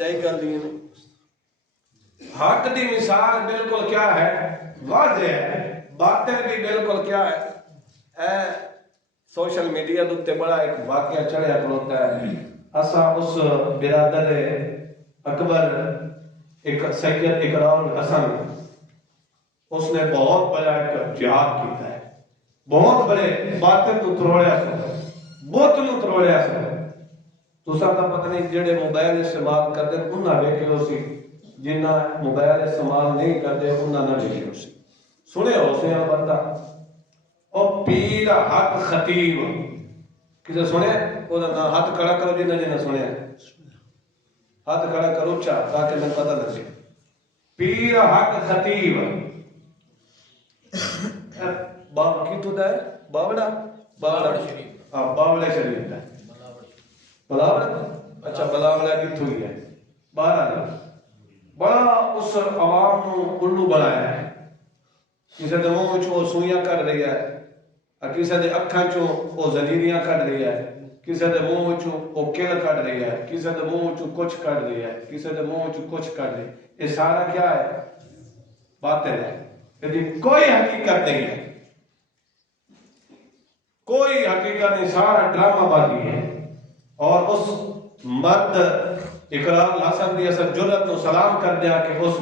کر دیے حق دی مثال بالکل کیا ہے؟ واضح ہے. باطل بھی بالکل کیا ہے؟ سوشل میڈیا دوتے بڑا ایک واقعہ چڑھیا کھلوتا ہے. اسا اس برادر اکبر ایک سید اقرار الحسن اس نے بہت بڑا ایک جہاد کیتا ہے. بہت بڑے باطل تو تروڑیا سو بہت نو تروڑیا سو. تو سا کا پتہ نہیں جڑے موبائل استعمال کرتے انہاں ویکھے ہو سی جنہ موبائل استعمال نہیں کرتے انہاں نہ ویکھے ہو سی. سنے ہو سی بندہ او پیر حق خطیب کسے سنے او دا ہاتھ کھڑا کرو جنہ جنہ سنے ہاتھ کھڑا کرو چا تاکہ میں پتہ لگ جائے. پیر حق خطیب باب کی تو ہے باوڑا باوڑا شریف. ہاں باوڑا شریف ہے بلاوڑا. اچھا بلاوڑا کی تو ہی ہے. بارہ بڑا اس عوام نو الو بنایا ہے. کسی دے منہ چوں سوئیاں کر رہی ہے کسی دے اکھاں چوں وہ زنجیریاں کٹ رہی ہے کسی دے منہ چوں وہ کل کٹ رہی ہے کسی دے منہ چوں کچھ کٹ رہی ہے کسی دے منہ چوں کچھ کٹ رہی ہے. یہ سارا کیا ہے؟ باطل ہے. لیکن کوئی حقیقت نہیں ہے. کوئی حقیقت نہیں. سارا ڈرامہ بازی ہے. اور اس مرد اقرار الحسن دی اثر جرت نو سلام کر دیا کہ اس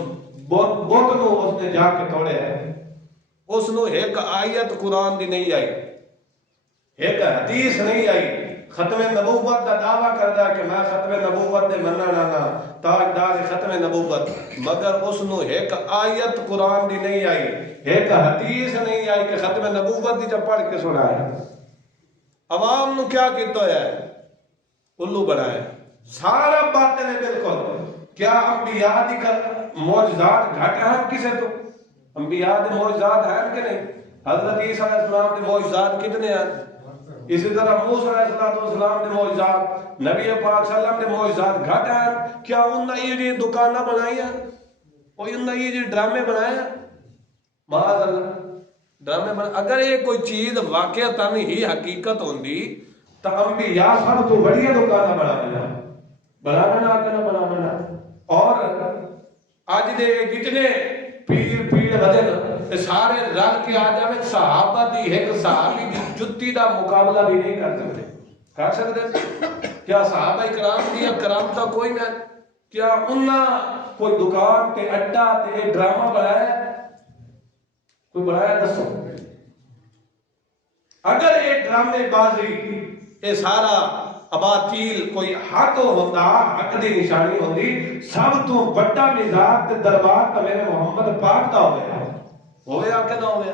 بت نو اس نے جا کے توڑے ہے. اس نو ایک آیت قرآن دی نہیں آئی ایک حدیث نہیں آئی. ختم نبوت دا دعویٰ کردا کہ میں ختم نبوت دے منن والا تاجدار ختم نبوت مگر اس نو ایک آیت قرآن دی نہیں آئی ایک حدیث نہیں آئی کہ ختم نبوت دی جب پڑھ کے سنایا. عوام نو کیا کیتا ہے؟ الو بنایا. سارا باطل ہے بالکل. کیا انبیاء دی معجزات گھٹ ہیں کسے تو؟ انبیاء دے معجزات ہیں کہ نہیں؟ حضرت عیسیٰ علیہ السلام دے معجزات کتنے ہیں؟ اسی طرح موسیٰ علیہ السلام دے معجزات نبی پاک صلی اللہ علیہ وسلم دے معجزات گھٹ ہیں. کیا انہاں یہ دکانہ بنائی ہیں؟ کوئی انہاں یہ ڈرامے بنائے ہیں؟ معاذ اللہ ڈرامے بنائے. اگر یہ کوئی چیز واقعتاً ہی حقیقت ہوندی تو انبیاء سب تو بڑی دکانہ بنانا کہ نہ بنانا. اور آج دے جتنے پیر بدن سارے رل کے آ جائے صحابہ دی ایک صحابی دی جتی دا مقابلہ بھی نہیں کر سکتے. کیا صحابہ کرام دی کرام کا کوئی نہ کیا انہاں کوئی دکان تے اڈا تے ڈرامہ بنایا کوئی بنایا دسو؟ اگر یہ ڈرامے بازی یہ سارا اباطیل کوئی حق ہوتا حق دی نشانی ہوندی سب تو بڑا مزاج تے دربار تے میرے محمد پاک دا ہویا کہ نہ ہویا؟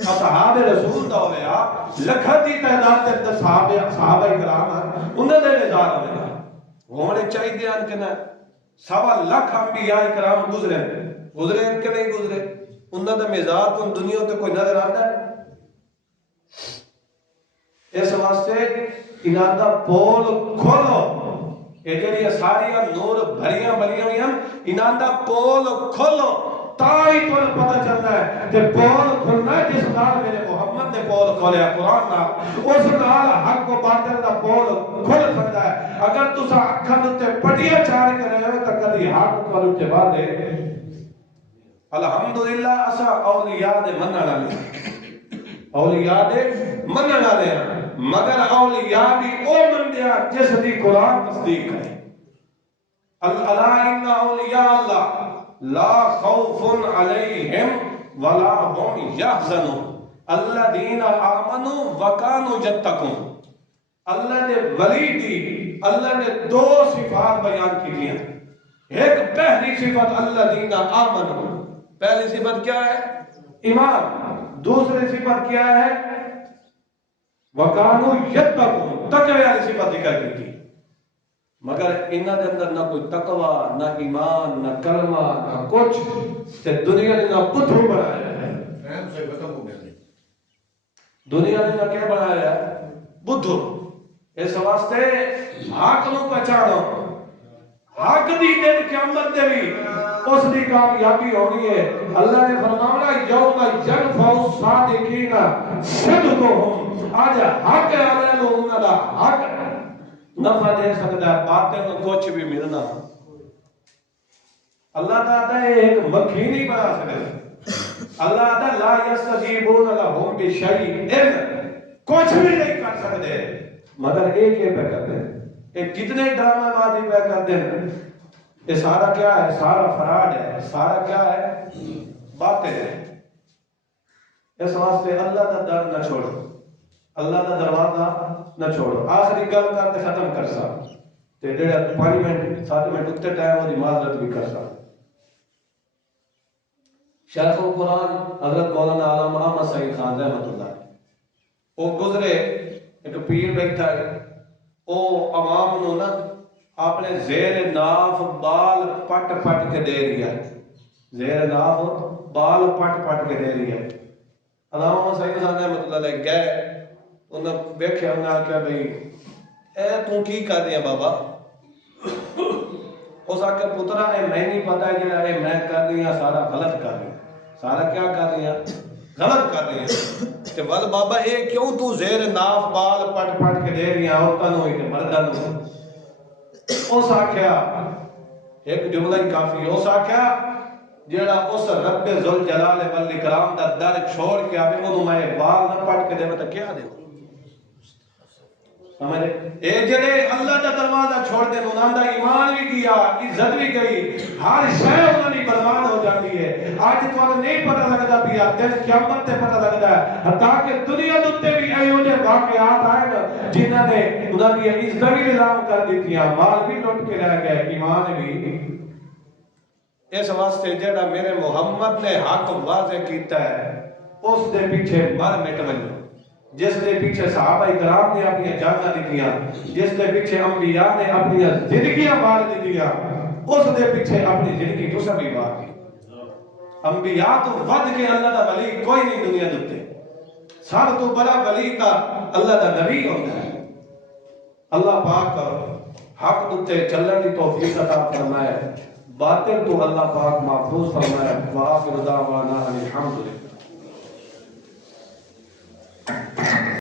اصحاب رسول دا ہویا. لکھاں دی تعداد تے صحابہ کرام انہاں دے مزاج ہویا ہونے چاہیے کہ نہ. 1.25 لاکھ انبیاء کرام گزرے کہ نہیں گزرے؟ انہاں دا مزاج تو دنیا تے کوئی نظر آتا ہے؟ اس واسطے انہاں دا پول کھولو. یہ جڑی ساریاں نور بھریاں ہوئی ہیں انہاں دا پول کھولو تائی تو پتہ چلتا ہے کہ پول کھلنا ہے جس نال میرے محمد نے پول کھولیا قرآن نال اس نال حق و باطل دا پول کھل سکتا ہے. اگر تسا اکھاں تے پٹیاں چار کر رہے ہو تو کبھی حق کھولن تے بعد الحمدللہ اسا اولیاء دے منن والے ہیں مگر اولیاء بھی او بندیا جس دی قرآن تصدیق ہے. الا ان اولیاء اللہ لا خوف علیہم ولا هم يحزنون الذین آمنوا وكانوا يتقون. اللہ نے ولی دی اللہ نے 2 صفات بیان کی ہیں. ایک پہلی صفت الذین آمنوا. پہلی صفت کیا ہے؟ ایمان. دوسری صفت کیا ہے؟ وَقَانُوا يَتَّقُونَ. تقوی والی صفت ذکر کی تھی مگر انہاں دے اندر نہ کوئی تقوی نہ ایمان نہ کلمہ نہ کچھ تے دنیا نے نہ بدھو بنایا ہے. سے ختم ہو گیا. دنیا نے نہ کیا بنایا ہے؟ بدھو. اس واسطے حق نو پہچانو. حق دی دن قیامت دے بھی اس دی کامیابی ہونی ہے. اللہ نے فرمایا یوم یرفع الصادقین صدقہم. آج حق والے نو انہاں دا حق نفع دے سکتا ہے باطل نو کچھ بھی ملنا اللہ تعالیٰ ایک مکھی نہیں بنا سکتے. اللہ تعالیٰ لا یستجیبون لہم بشیء، کچھ بھی نہیں کر سکتے مگر ایک یہ پہ کرتے ہیں. ایک کتنے ڈرامہ بازی پہ کرتے ہیں. یہ سارا کیا ہے؟ سارا فراڈ ہے. سارا کیا ہے؟ باطل ہے. اس واسطے اللہ کا در نہ چھوڑو، اللہ کا دروازہ نہ چھوڑو. آخری گل کر کے ختم کر سا تے جڑا 5 منٹ 7 منٹ اتنے ٹائم وہ معذرت بھی کر سا. شیخ القرآن حضرت مولانا علامہ احمد سعید خان رحمۃ اللہ وہ گزرے، ایک پیر بیٹھا ہے، وہ عوام نو نا اپنے زیر ناف بال پٹ پٹ کے دے رہی ہے. زیر ناف بال پٹ پٹ کے دے رہی ہے. علامہ احمد سعید خان رحمۃ اللہ علیہ گئے، انہوں نے دیکھا، انہوں نے آخیا بھائی اے تو کی کر رہی ہے بابا؟ اس آخیا پترا اے میں نہیں پتا ہے جڑا اے میں کر رہی ہوں سارا غلط کر رہی ہوں. سارا کیا کر رہی ہیں؟ غلط کر رہی ہیں. تے ول بابا اے کیوں تو زیر ناف بال پٹ پٹ کے دے رہی ہیں عورتوں نو تے مرداں نو؟ اس آخیا ایک جملہ ہی کافی ہے. اس آخیا جڑا اس رب ذوالجلال والاکرام دا در چھوڑ کے آوے انہوں میں بال نہ پٹ کے دے تو کیا دے؟ سمجھے؟ اے جڑے اللہ دا دروازہ چھوڑ دے انہاں دا ایمان بھی گیا، عزت بھی گئی، ہر شے انہاں دی برباد ہو جاتی ہے. اج تو نہیں پتہ لگدا پیا، دن قیامت تے پتہ لگدا ہے. حتیٰ کہ دنیا دے تے بھی ایہو جے واقعات آئے نا جنہاں نے انہاں دی عزت بھی نیلام کر دتیاں، مال بھی لٹ کے رہ گئے، ایمان بھی. اس واسطے جڑا میرے محمد نے حق واضح کیتا ہے اس دے پیچھے مر مٹ ونجو. جس دے پیچھے صحابہ کرام نے اپنی جاناں دتیاں، جس دے پیچھے انبیاء نے اپنی زندگیاں مار دتیاں، اس دے پیچھے اپنی زندگی تساں بھی مار دی. انبیاء تو ود کے اللہ دا ولی کوئی نہیں دنیا دے. سب تو بڑا ولی تا اللہ دا نبی ہوندا ہے. اللہ پاک حق تے چلن دی توفیق عطا فرمائے، باطل تو اللہ پاک محفوظ فرمائے. وآخر دعوانا ان الحمد للہ.